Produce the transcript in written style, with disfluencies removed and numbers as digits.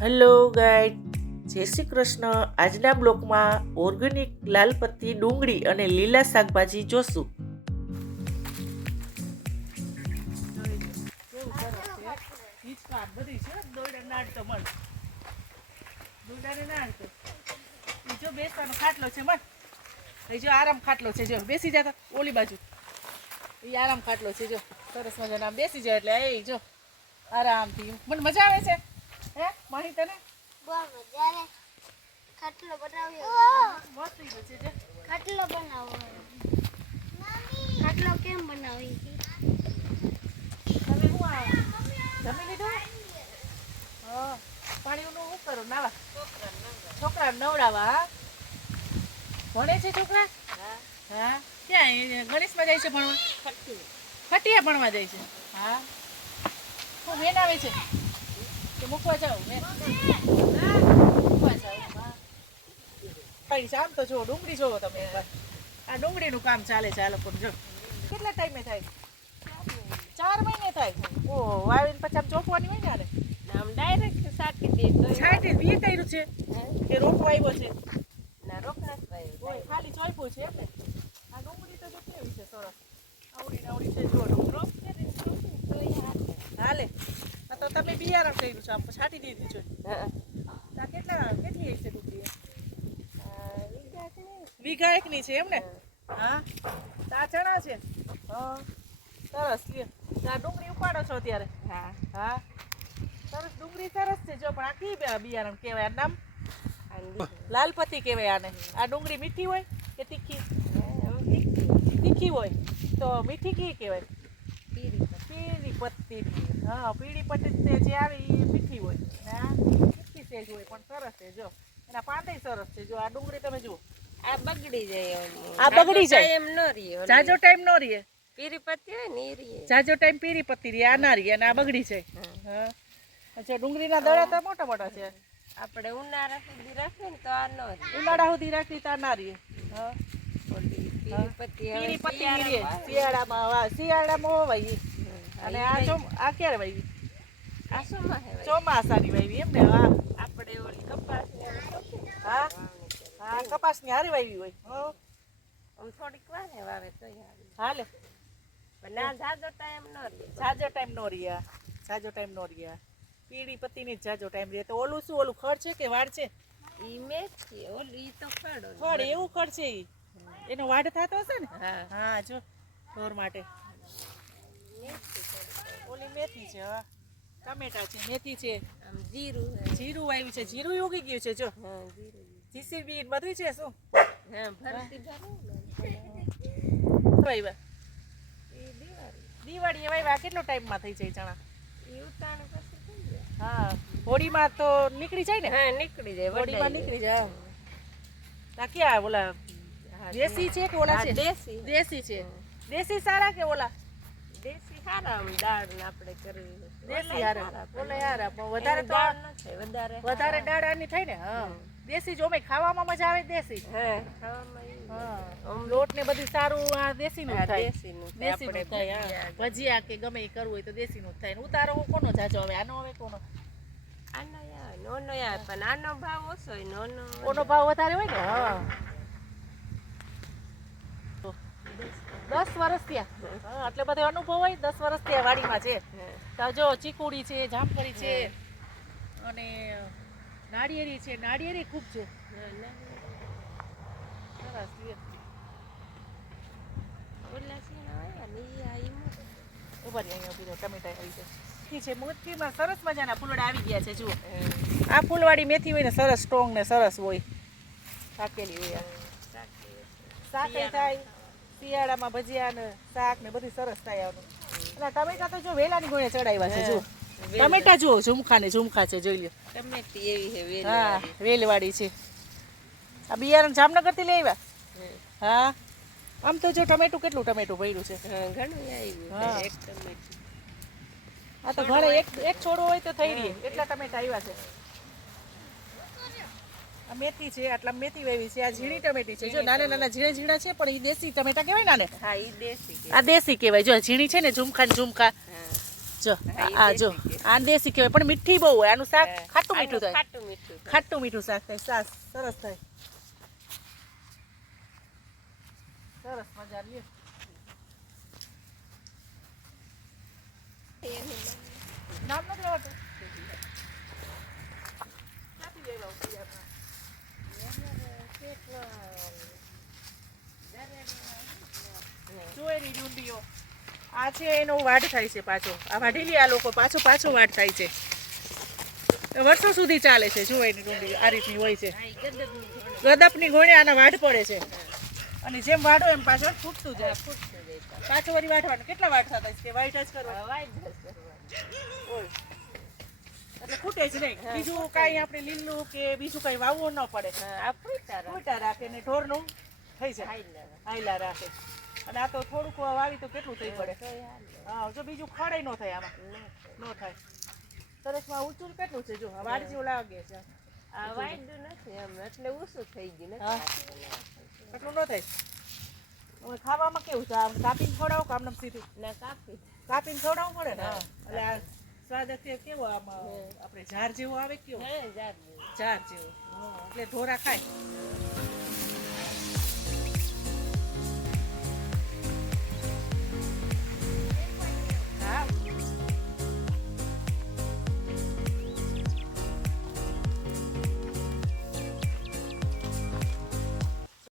Hello guide, જય શ્રી કૃષ્ણ. આજના બ્લોકમાં ઓર્ગેનિક લાલ પત્તી ડુંગળી અને લીલા શાકભાજી જોશું. જો બેસવાનો ખાટલો છે મન, જો આરામ ખાટલો છે, જો બેસી જતા ઓલી બાજુ એ આરામ ખાટલો છે. જો સરસ મજાના બેસી જાય એટલે એ જો આરામથી મને મજા આવે છે. હે માહી તને બહુ મજા આવે. ખાટલો બનાવ્યો મસ્ત છે. જો ખાટલો બનાવો. ખાટલો કેમ બનાવી છે? તમે શું આ જમી લીધું? હા, પાણીનું શું કરો? નાવા છોકરા નવડાવા. ભણે છે છોકરા? હા. ક્યાં ગણેશમાં જાય છે ભણવા? ફટિયા ભણવા જાય છે. હા. હું વેન આવે છે કે મૂકવા જાઉં? મૂકવા જાઉં. હા. આમ તો જો ડુંગળી જોવો તમે એકવાર. આ ડુંગળીનું કામ ચાલે છે આ લોકોનું. જો કેટલા ટાઈમે થાય? 4 મહિને થાય. ઓહો, વાવીને પછી આમ ચોંપવાની હોય ને આને? આમ ડાયરેક્ટ સાકી દે તો છાંટી બી કર્યું છે કે રોપો આવ્યો છે? ના રોકના ઓય, ખાલી ચોંપ્યું છે એમ ને? આ ડુંગળી તો જો કેવી છે સરસ. આવડી છે જો ડુંગળી. હાલે. આ તો તમે બિયારણ કર્યું છે, આમ છાંટી દીધી છે. આ કેટલી હશે ડુંગળી? વીઘા એકની છે એમ ને? હા. આ ચણા છે. હા, સરસ. લ્યો, આ ડુંગળી ઉપાડો છો અત્યારે? હા હા, સરસ. ડુંગળી સરસ છે. જો પણ આ કી બિયારણ કહેવાય? આ નામ લાલ પત્તી કહેવાય આને. આ ડુંગળી મીઠી હોય કે તીખી? તીખી હોય તો મીઠી કી કહેવાય? પીળી પત્તી. હા, પીળી પત્તી જે આવે એ મીઠી હોય. હા, તીખી સેજ હોય પણ સરસ છે. જો એના પાંદે સરસ છે. જો આ ડુંગળી તમે જુઓ, આ બગડી જાય. આ બગડી જાય એમ ન રહે. જાજો ટાઈમ નો રહે. પીરી પત્તી હોય ને એ રહે. જાજો ટાઈમ પીરી પત્તી રહે, આ ના રહે અને આ બગડી જાય. હા. અચ્છા, ડુંગળીના દડા તો મોટા મોટા છે. આપણે ઉનાળા સુધી રાખીએ ને તો આ ન રહે. ઉનાળા સુધી રાખી તો આ ના રહે. હા, ઓલી પીરી પત્તી હવે પીરી પત્તી રહે શિયાળામાં શિયાળામાં વાવી. અને આ ક્યારે વાવી? આ શોમાં હે ભાઈ? ચોમાસાની વાવી એમ ને? હા. આપણે ઓલી કપાસ ને એવું શોખીન હા હા, કપાસની હારી વાવી હોય. હા, આમ થોડીક વાર હે વાવે તો હાલે. પણ ના જાજો ટાઈમ ન રહે. જાજો ટાઈમ નો રહ્યા. જાજો ટાઈમ નો રહ્યા. પીળી પત્તીની જ જાજો ટાઈમ રહે. તો ઓલું શું, ઓલું ખડ છે કે વાડ છે? ઈ મેથી ઓલી તો ખડો ખડ એવું ખડ છે ઈ. એનો વાડ થતો હશે ને? હા હા, જો ઢોર માટે. ઓલી મેથી છે. હા, ટમેટા છે, મેથી છે, આમ જીરું હે. જીરું વાવ્યું છે. જીરું ઉગી ગયું છે. જો હા જીરું. જીસીબી બધું છે. શું હા ભરતી ભરો ને વાવ્યા? એ દિવાળી દિવાળીએ વાવ્યા. કેટલો ટાઈમમાં થઈ જાય ચણા? એ ઉતાણ પછી થઈ જાય. હા, હોળીમાં તો નીકળી જાય ને? હા નીકળી જાય. હોળીમાં નીકળી જાય. આ ક્યાં ઓલા દેશી છે કે ઓલા છે? દેશી દેશી છે. દેશી સારા કે ઓલા? દેશી સારા. આમ દાળ ને આપણે કરવી દેશી હારા. ઓલા હારા. પણ વધારે તો દાળ ન થાય. વધારે દાળ આની થાય ને? હા, દેશી જો ખાવામાં મજા આવે. દેશી. હા ખાવામાં ઈ. હા, લોટ ને બધું સારું. આ દેશીનું હા, થાય. દેશીનું થાય. દેશીનું આપણે થાય. હા, ભજીયા કે ગમે એ કરવું હોય તો દેશીનું જ થાય. ને ઉતારો કોનો જાજો હવે? આનો હવે કોનો? આનો યાર નોનો યાર પણ આનો ભાવ ઓછો હોય. નોનો કોનો ભાવ વધારે હોય ને? હા, 10 વર્ષ થયા. હા, એટલે બધો અનુભવ હોય. 10 વર્ષ થયા વાડીમાં છે. તો જો ચીકુડી છે, જામફળી છે અને નાળિયેરી છે. નાળિયેરી ખૂબ છે. સરસ. ઓલા સીણા આવ્યા ને ઈ આ ઈ મોટો. ઉભા રહી, અહીંયા ઉભી રહો. ટમેટા આવી જાય છે. મેથીમાં સરસ મજાના ફૂલડા આવી ગયા છે. જુઓ, આ ફૂલવાળી મેથી હોય ને સરસ સ્ટ્રોંગ ને સરસ હોય. પાકેલી હોય. શાક થાય. શિયાળામાં ભજીયા ને શાક ને બધી સરસ થાય આનું. અને ટમેટા તો જો વેલાની ગુણે ચડાવ્યા છે. જો ટમેટા જુઓ, ઝુમખા ને ઝુમખા છે. જોઈ લો. ટમેટી એવી હે વેલી. હા, વેલવાળી છે. આ બિયારણ જામનગરથી લઈ આવ્યા? હા. આમ તો જો ટમેટું કેટલું ટમેટું ભર્યું છે. હા ઘણું આવ્યું. હા. એક ટમેટી. આ તો ઘરે એક છોડો હોય તો થઈ રહી. એટલા ટમેટા આવ્યા છે. આ મેથી છે. આટલા મેથી વાવી છે. આ ઝીણી ટમેટી છે. જો નાના નાના ઝીણા છે પણ એ દેશી ટમેટા કહેવાય ને? હા ઈ દેશી કે. આ દેશી કહેવાય. જો ઝીણી છે ને ઝુમખા ને ઝુમખા. હા જો હા, ઈ આ જો દેશી આ દેશી કહેવાય પણ મીઠી બહુ હોય આનું શાક હા, ખાટું મીઠું આનું થાય ખાટું મીઠું થાય. ખાટું મીઠું શાક થાય સરસ થાય સરસ મજા લે એનું નામ નથી આવડતું ક્યાંથી લેવા ઉપિયામાં? જો એની ડુંડીઓ આ છે એનો વાઢ થાય છે પાછો આ વાઢેલી આ લોકો પાછો વાઢ થાય છે વર્ષો સુધી ચાલે છે જો એની ડુંડી આ રીતની હોય છે ગદપની ઘોડે આના વાઢ પડે છે અને જેમ વાઢો એમ પાછળ ફૂટતું જાય પાછો વળી વાઢવાનું કેટલા વાઢ થતા છે કે વાઈટ જ કરવા ઓય. એટલે ખૂટે જ નહીં બીજું કાંઈ આપણે લીલું કે બીજું કાંઈ વાવવું ન પડે ફૂટા રાખે ને ઢોરનું થઈ જાય હાઈલા રાખે અને આ તો થોડુંક વાવી તો કેટલું થઈ પડે હા જો બીજું ખડે ન થાય આમાં ન થાય સરસમાં ઊંચું કેટલું છે જો આ વાડ જેવું લાગે છે આ વાયદું નથી એમ એટલે ઓછું થઈ ગયું હા. નથી એટલું ન થાય હવે ખાવામાં કેવું છે આમ કાપીને ખવડાવો કે આમને સીધું ના કાપી કાપીને ખવડાવવું પડે ને એટલે આ સ્વાદ અત્યારે કેવો આમ આપણે ઝાર જેવો આવે કેવો હા જાત ઝાર જેવો એટલે ઢોરા ખાય